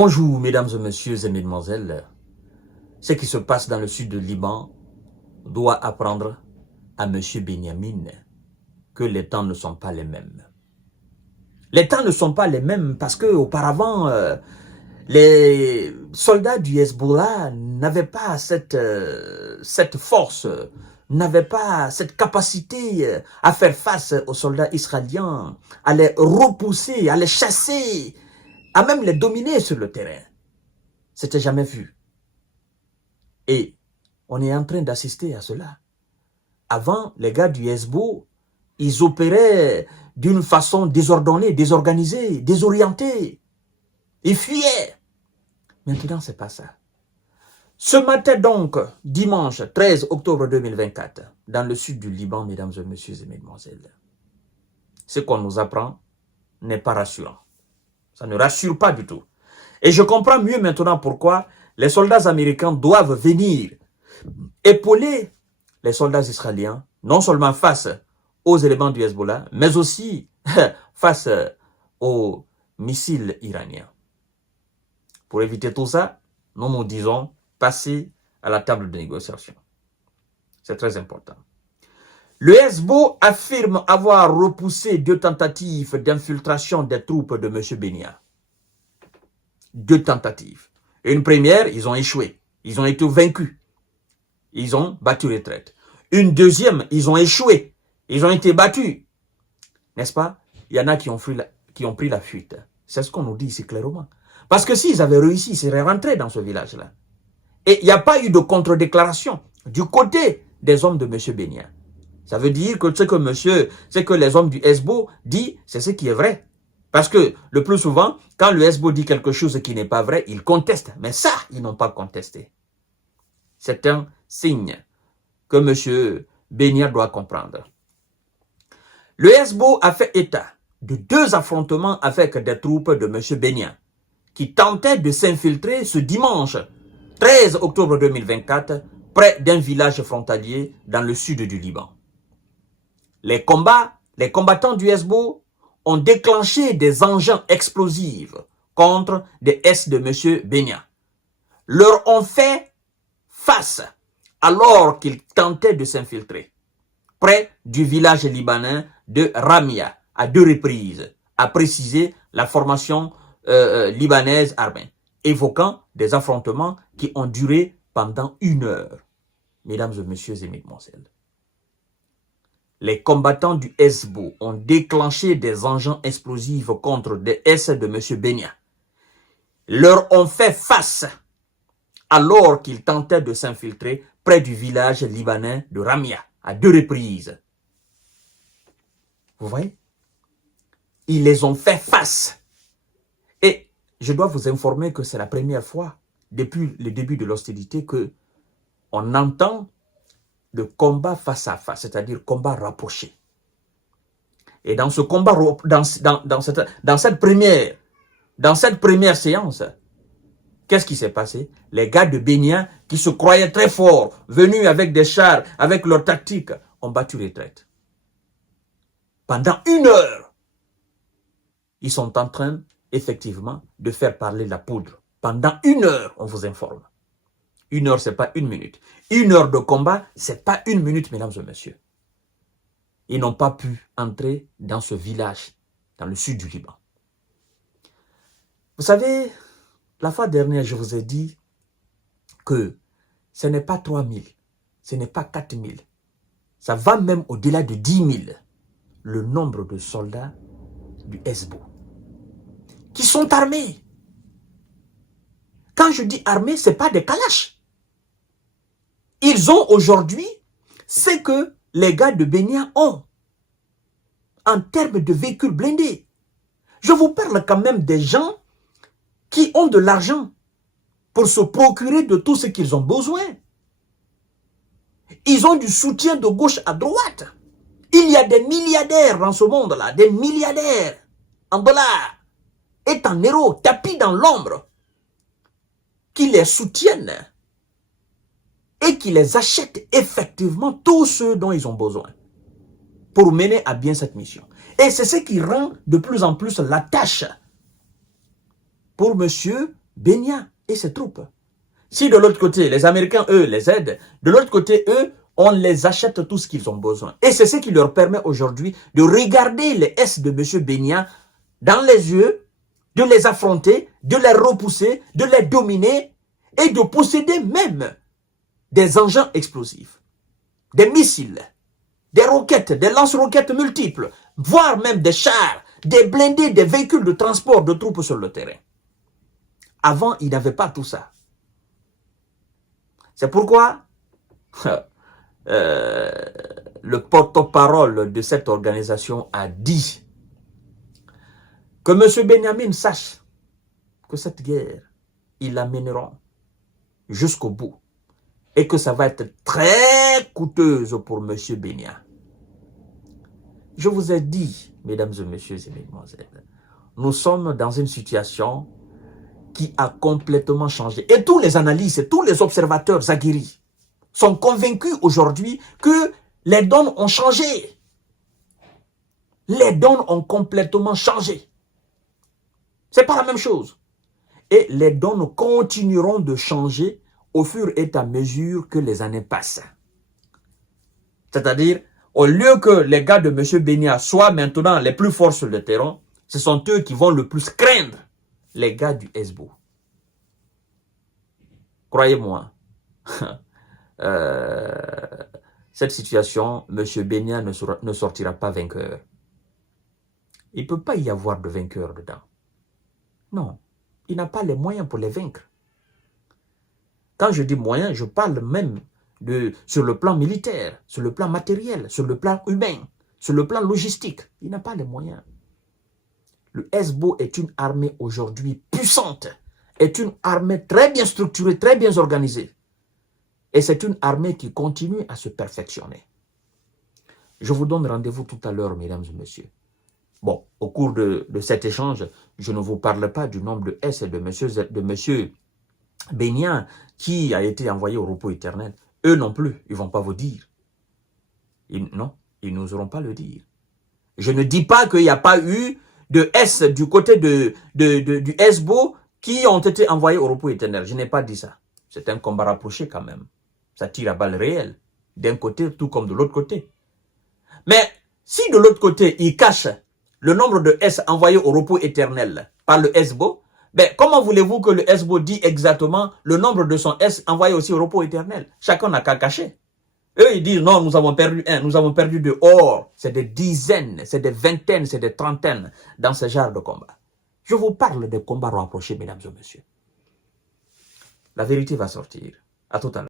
Bonjour mesdames et messieurs et mesdemoiselles. Ce qui se passe dans le sud du Liban doit apprendre à monsieur Benyamin que les temps ne sont pas les mêmes. Les temps ne sont pas les mêmes parce que auparavant les soldats du Hezbollah n'avaient pas cette force, n'avaient pas cette capacité à faire face aux soldats israéliens, à les repousser, à les chasser, à même les dominer sur le terrain. C'était jamais vu. Et on est en train d'assister à cela. Avant, les gars du Hezbollah, ils opéraient d'une façon désordonnée, désorganisée, désorientée. Ils fuyaient. Maintenant, c'est pas ça. Ce matin donc, dimanche 13 octobre 2024, dans le sud du Liban, mesdames et messieurs et mesdemoiselles, ce qu'on nous apprend n'est pas rassurant. Ça ne rassure pas du tout. Et je comprends mieux maintenant pourquoi les soldats américains doivent venir épauler les soldats israéliens, non seulement face aux éléments du Hezbollah, mais aussi face aux missiles iraniens. Pour éviter tout ça, nous nous disons passer à la table de négociation. C'est très important. Le Hezbollah affirme avoir repoussé 2 tentatives d'infiltration des troupes de M. Benyamin. 2 tentatives. Une première, ils ont échoué. Ils ont été vaincus. Ils ont battu retraite. Une deuxième, ils ont échoué. Ils ont été battus. N'est-ce pas? Il y en a qui ont pris la fuite. C'est ce qu'on nous dit ici clairement. Parce que s'ils avaient réussi, ils seraient rentrés dans ce village-là. Et il n'y a pas eu de contre-déclaration du côté des hommes de M. Benyamin. Ça veut dire que ce que les hommes du Hezbollah disent, c'est ce qui est vrai. Parce que le plus souvent, quand le Hezbollah dit quelque chose qui n'est pas vrai, ils contestent. Mais ça, ils n'ont pas contesté. C'est un signe que M. Benyamin doit comprendre. Le Hezbollah a fait état de 2 affrontements avec des troupes de M. Benyamin qui tentaient de s'infiltrer ce dimanche 13 octobre 2024 près d'un village frontalier dans le sud du Liban. Les combattants du Hezbollah ont déclenché des engins explosifs contre des S de M. Benyamin. Leur ont fait face alors qu'ils tentaient de s'infiltrer près du village libanais de Ramia à 2 reprises, a précisé la formation libanaise armée, évoquant des affrontements qui ont duré pendant 1 heure. Mesdames et messieurs et mesdemoiselles, les combattants du Hezbollah ont déclenché des engins explosifs contre des S de M. Benyamin. Leur ont fait face alors qu'ils tentaient de s'infiltrer près du village libanais de Ramia à 2 reprises. Vous voyez? Ils les ont fait face. Et je dois vous informer que c'est la première fois depuis le début de l'hostilité que on entend le combat face à face, c'est-à-dire combat rapproché. Et dans ce combat, dans cette première séance, qu'est-ce qui s'est passé? Les gars de Benyamin, qui se croyaient très forts, venus avec des chars, avec leur tactique, ont battu retraite. Pendant 1 heure, ils sont en train, effectivement, de faire parler la poudre. Pendant 1 heure, on vous informe. 1 heure, ce n'est pas 1 minute. 1 heure de combat, ce n'est pas 1 minute, mesdames et messieurs. Ils n'ont pas pu entrer dans ce village, dans le sud du Liban. Vous savez, la fois dernière, je vous ai dit que ce n'est pas 3000, ce n'est pas 4000. Ça va même au-delà de 10 000, le nombre de soldats du Hezbollah qui sont armés. Quand je dis armés, ce n'est pas des kalash. Ils ont aujourd'hui ce que les gars de Benyamin ont en termes de véhicules blindés. Je vous parle quand même des gens qui ont de l'argent pour se procurer de tout ce qu'ils ont besoin. Ils ont du soutien de gauche à droite. Il y a des milliardaires dans ce monde-là, des milliardaires en dollars et en euros, tapis dans l'ombre, qui les soutiennent et qui les achètent effectivement tout ce dont ils ont besoin pour mener à bien cette mission. Et c'est ce qui rend de plus en plus la tâche pour M. Benya et ses troupes. Si de l'autre côté, les Américains, eux, les aident, de l'autre côté, eux, on les achète tout ce qu'ils ont besoin. Et c'est ce qui leur permet aujourd'hui de regarder les S de M. Benya dans les yeux, de les affronter, de les repousser, de les dominer et de posséder même des engins explosifs, des missiles, des roquettes, des lance-roquettes multiples, voire même des chars, des blindés, des véhicules de transport de troupes sur le terrain. Avant, ils n'avaient pas tout ça. C'est pourquoi le porte-parole de cette organisation a dit que M. Benyamin sache que cette guerre, ils l'amèneront jusqu'au bout et que ça va être très coûteuse pour M. Benya. Je vous ai dit, mesdames et messieurs et mesdemoiselles, nous sommes dans une situation qui a complètement changé. Et tous les analystes, tous les observateurs aguerris sont convaincus aujourd'hui que les donnes ont changé. Les donnes ont complètement changé. C'est pas la même chose. Et les donnes continueront de changer au fur et à mesure que les années passent. C'est-à-dire, au lieu que les gars de M. Benya soient maintenant les plus forts sur le terrain, ce sont eux qui vont le plus craindre les gars du Hezbo. Croyez-moi, cette situation, M. Benya ne sortira pas vainqueur. Il ne peut pas y avoir de vainqueur dedans. Non, il n'a pas les moyens pour les vaincre. Quand je dis moyens, je parle même sur le plan militaire, sur le plan matériel, sur le plan humain, sur le plan logistique. Il n'a pas les moyens. Le Hezbo est une armée aujourd'hui puissante, est une armée très bien structurée, très bien organisée. Et c'est une armée qui continue à se perfectionner. Je vous donne rendez-vous tout à l'heure, mesdames et messieurs. Bon, au cours de cet échange, je ne vous parle pas du nombre de S de monsieur Benya qui a été envoyé au repos éternel. Eux non plus, ils ne vont pas vous dire. Non, ils n'oseront pas le dire. Je ne dis pas qu'il n'y a pas eu de S du côté du Hezbo qui ont été envoyés au repos éternel. Je n'ai pas dit ça. C'est un combat rapproché quand même. Ça tire à balles réelles. D'un côté, tout comme de l'autre côté. Mais si de l'autre côté, ils cachent le nombre de S envoyés au repos éternel par le Hezbo, ben, comment voulez-vous que le Hezbo dit exactement le nombre de son S envoyé aussi au repos éternel? Chacun n'a qu'à cacher. Eux, ils disent, non, nous avons perdu un, nous avons perdu deux. Or, c'est des dizaines, c'est des vingtaines, c'est des trentaines dans ce genre de combat. Je vous parle des combats rapprochés, mesdames et messieurs. La vérité va sortir. À tout à l'heure.